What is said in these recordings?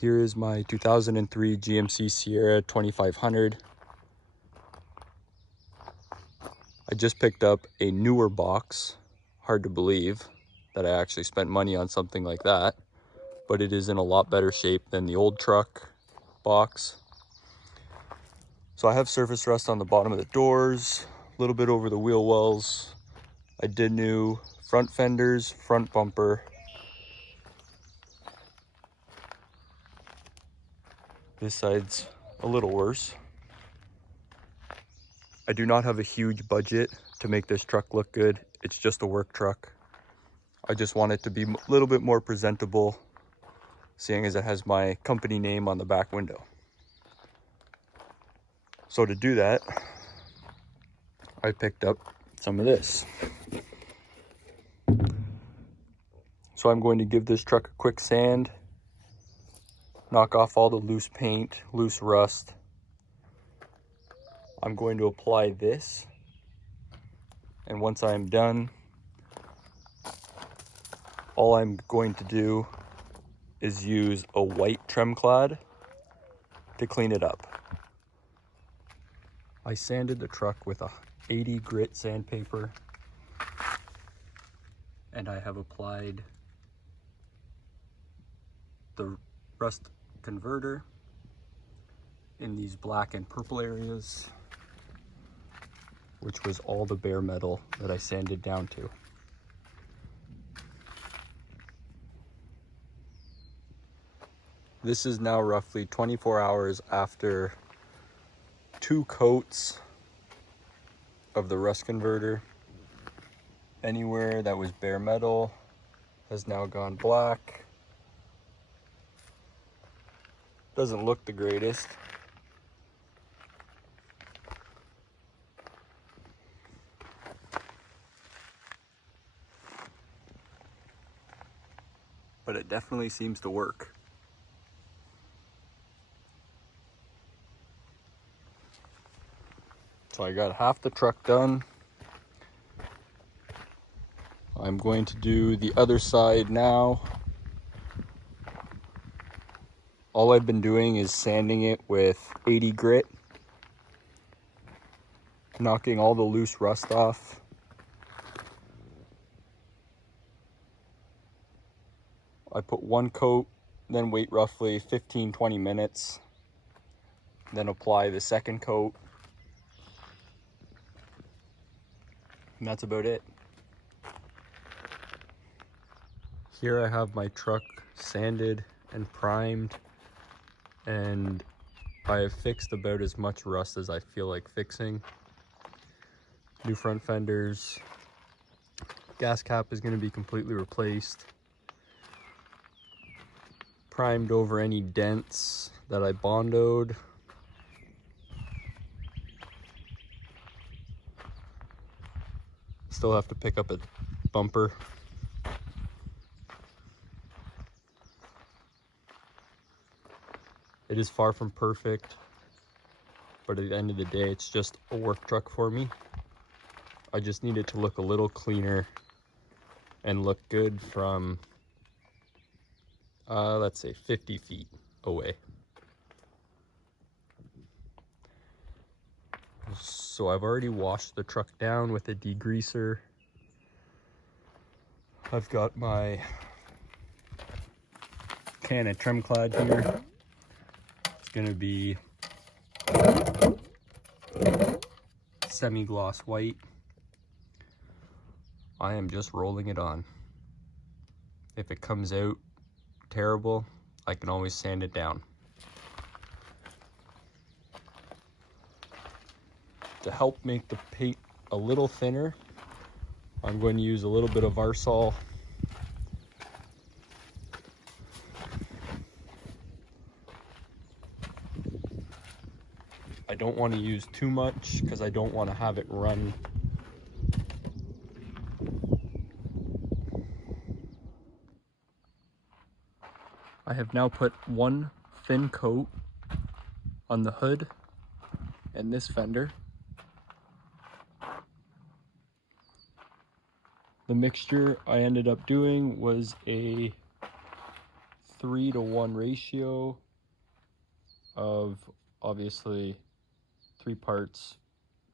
Here is my 2003 GMC Sierra 2500. I just picked up a newer box. Hard to believe that I actually spent money on something like that, but it is in a lot better shape than the old truck box. So I have surface rust on the bottom of the doors, a little bit over the wheel wells. I did new front fenders, front bumper. This side's a little worse. I do not have a huge budget to make this truck look good. It's just a work truck. I just want it to be a little bit more presentable, seeing as it has my company name on the back window. So to do that, I picked up some of this. So I'm going to give this truck a quick sand, knock off all the loose paint, loose rust. I'm going to apply this, and once I'm done, all I'm going to do is use a white Tremclad to clean it up. I sanded the truck with a 80 grit sandpaper, and I have applied the rust converter in these black and purple areas, which was all the bare metal that I sanded down to. This is now roughly 24 hours after 2 coats of the rust converter. Anywhere that was bare metal has now gone black. Doesn't look the greatest. But it definitely seems to work. So I got half the truck done. I'm going to do the other side now. All I've been doing is sanding it with 80 grit, knocking all the loose rust off. I put 1 coat, then wait roughly 15-20 minutes, then apply the second coat. And that's about it. Here I have my truck sanded and primed, and I have fixed about as much rust as I feel like fixing. New front fenders. Gas cap is going to be completely replaced. Primed over any dents that I bondoed. Still have to pick up a bumper. It is far from perfect, but at the end of the day, it's just a work truck for me. I just need it to look a little cleaner and look good from, let's say 50 feet away. So I've already washed the truck down with a degreaser. I've got my can of Tremclad here. It's gonna be semi-gloss white. I am just rolling it on. If it comes out terrible, I can always sand it down. To help make the paint a little thinner, I'm going to use a little bit of Arsol. I don't want to use too much because I don't want to have it run. I have now put 1 thin coat on the hood and this fender. The mixture I ended up doing was a 3-to-1 ratio of obviously 3 parts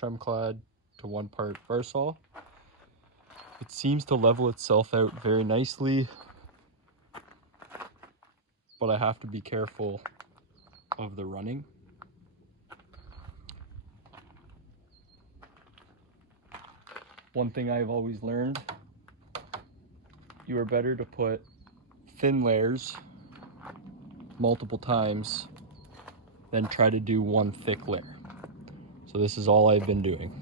Tremclad to 1 part Varsol. It seems to level itself out very nicely, but I have to be careful of the running. One thing I've always learned, you are better to put thin layers multiple times than try to do one thick layer. So this is all I've been doing.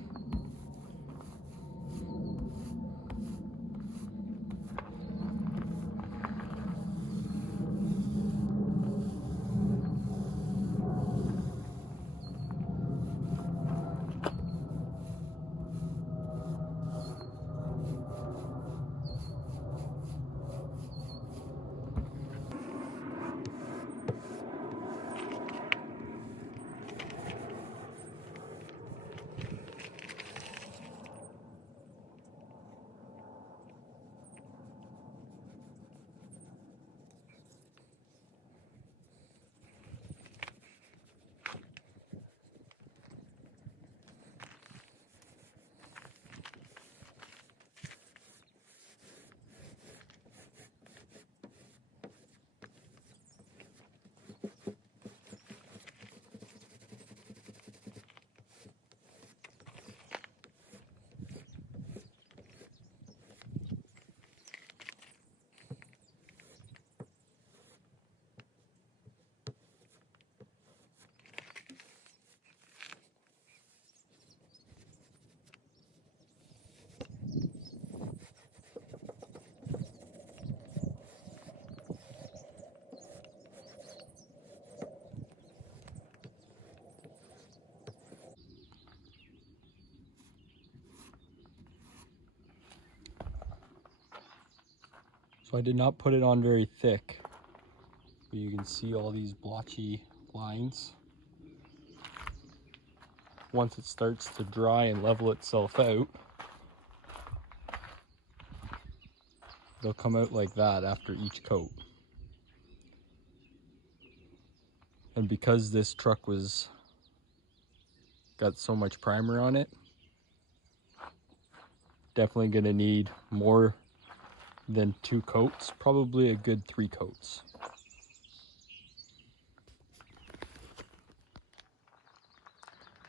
So I did not put it on very thick, but you can see all these blotchy lines. Once it starts to dry and level itself out, they'll come out like that after each coat. And because this truck got so much primer on it, definitely gonna need more than 2 coats, probably a good 3 coats.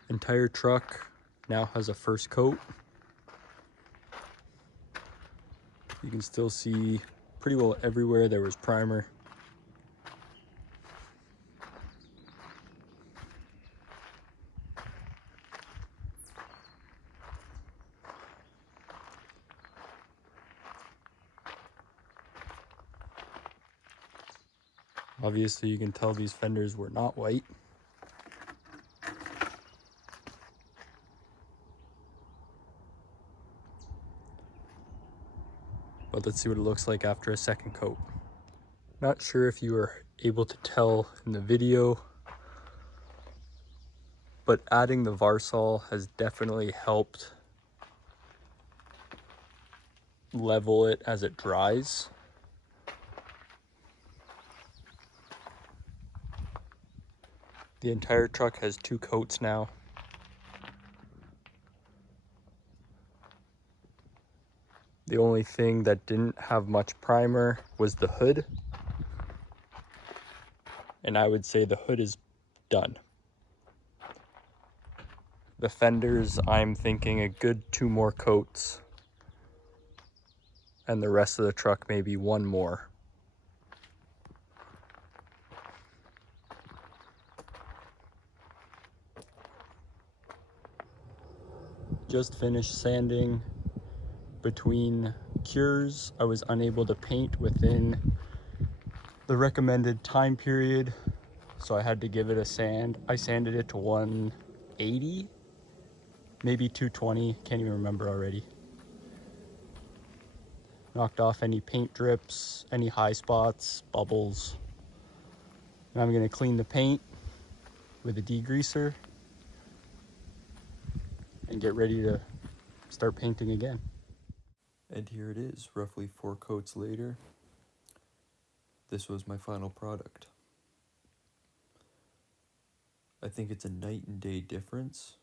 Entire truck now has a first coat. You can still see pretty well everywhere there was primer. Obviously you can tell these fenders were not white. But let's see what it looks like after a second coat. Not sure if you were able to tell in the video, but adding the Varsol has definitely helped level it as it dries. The entire truck has 2 coats now. The only thing that didn't have much primer was the hood. And I would say the hood is done. The fenders, I'm thinking a good 2 more coats. And the rest of the truck, maybe 1 more. Just finished sanding. Between cures, I was unable to paint within the recommended time period, so I had to give it a sand. I sanded it to 180, maybe 220, can't even remember already. Knocked off any paint drips, any high spots, bubbles. And I'm gonna clean the paint with a degreaser and get ready to start painting again. And here it is, roughly 4 coats later. this was my final product. I think it's a night and day difference,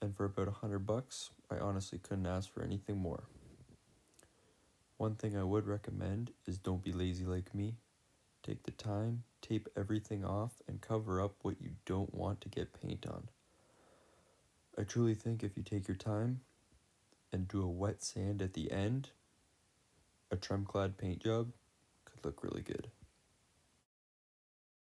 and for about $100, I honestly couldn't ask for anything more. One thing I would recommend is don't be lazy like me. Take the time, tape everything off, and cover up what you don't want to get paint on. I truly think if you take your time and do a wet sand at the end, a Tremclad paint job could look really good.